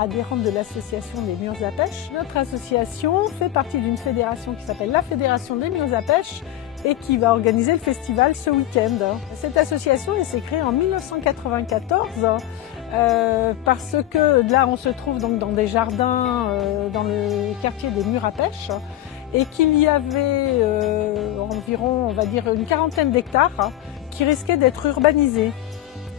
adhérente de l'association des murs à pêche. Notre association fait partie d'une fédération qui s'appelle la Fédération des murs à pêche et qui va organiser le festival ce week-end. Cette association s'est créée en 1994 parce que là on se trouve donc dans des jardins dans le quartier des murs à pêche et qu'il y avait environ, on va dire, une quarantaine d'hectares qui risquaient d'être urbanisés.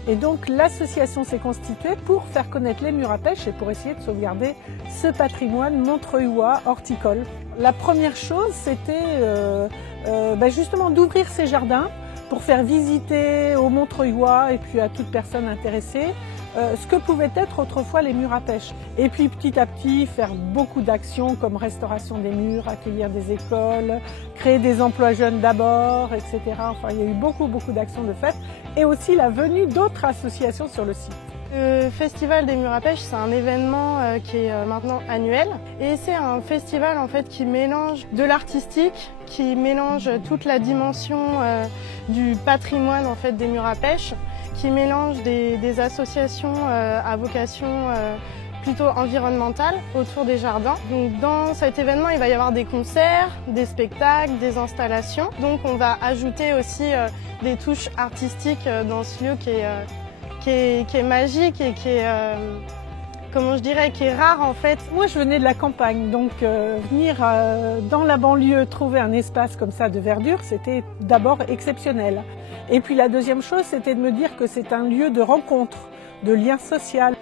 Et donc l'association s'est constituée pour faire connaître les murs à pêche et pour essayer de sauvegarder ce patrimoine montreuillois horticole. La première chose, c'était justement d'ouvrir ces jardins pour faire visiter aux Montreuillois et puis à toute personne intéressée ce que pouvaient être autrefois les murs à pêche. Et puis petit à petit faire beaucoup d'actions comme restauration des murs, accueillir des écoles, créer des emplois jeunes d'abord, etc. Enfin, il y a eu beaucoup d'actions de fait et aussi la venue d'autres associations sur le site. Le Festival des murs à pêche, c'est un événement qui est maintenant annuel et c'est un festival en fait qui mélange de l'artistique, qui mélange toute la dimension du patrimoine en fait des murs à pêche, qui mélange des associations à vocation plutôt environnementale autour des jardins. Donc dans cet événement, il va y avoir des concerts, des spectacles, des installations. Donc on va ajouter aussi des touches artistiques dans ce lieu qui est magique et qui est, comment je dirais, qui est rare en fait. Moi je venais de la campagne, donc venir dans la banlieue trouver un espace comme ça de verdure, c'était d'abord exceptionnel. Et puis la deuxième chose, c'était de me dire que c'est un lieu de rencontre, de lien social.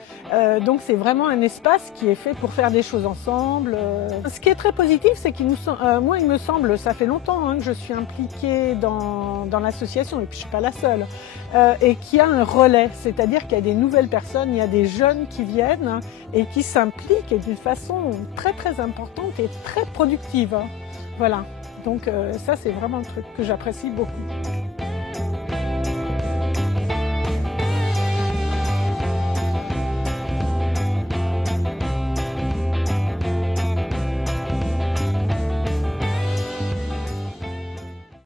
Donc c'est vraiment un espace qui est fait pour faire des choses ensemble. Ce qui est très positif, c'est qu'il moi il me semble, ça fait longtemps que je suis impliquée dans l'association, et puis je suis pas la seule, et qu'il y a un relais, c'est-à-dire qu'il y a des nouvelles personnes, il y a des jeunes qui viennent et qui s'impliquent d'une façon très importante et très productive. Voilà, donc ça c'est vraiment un truc que j'apprécie beaucoup.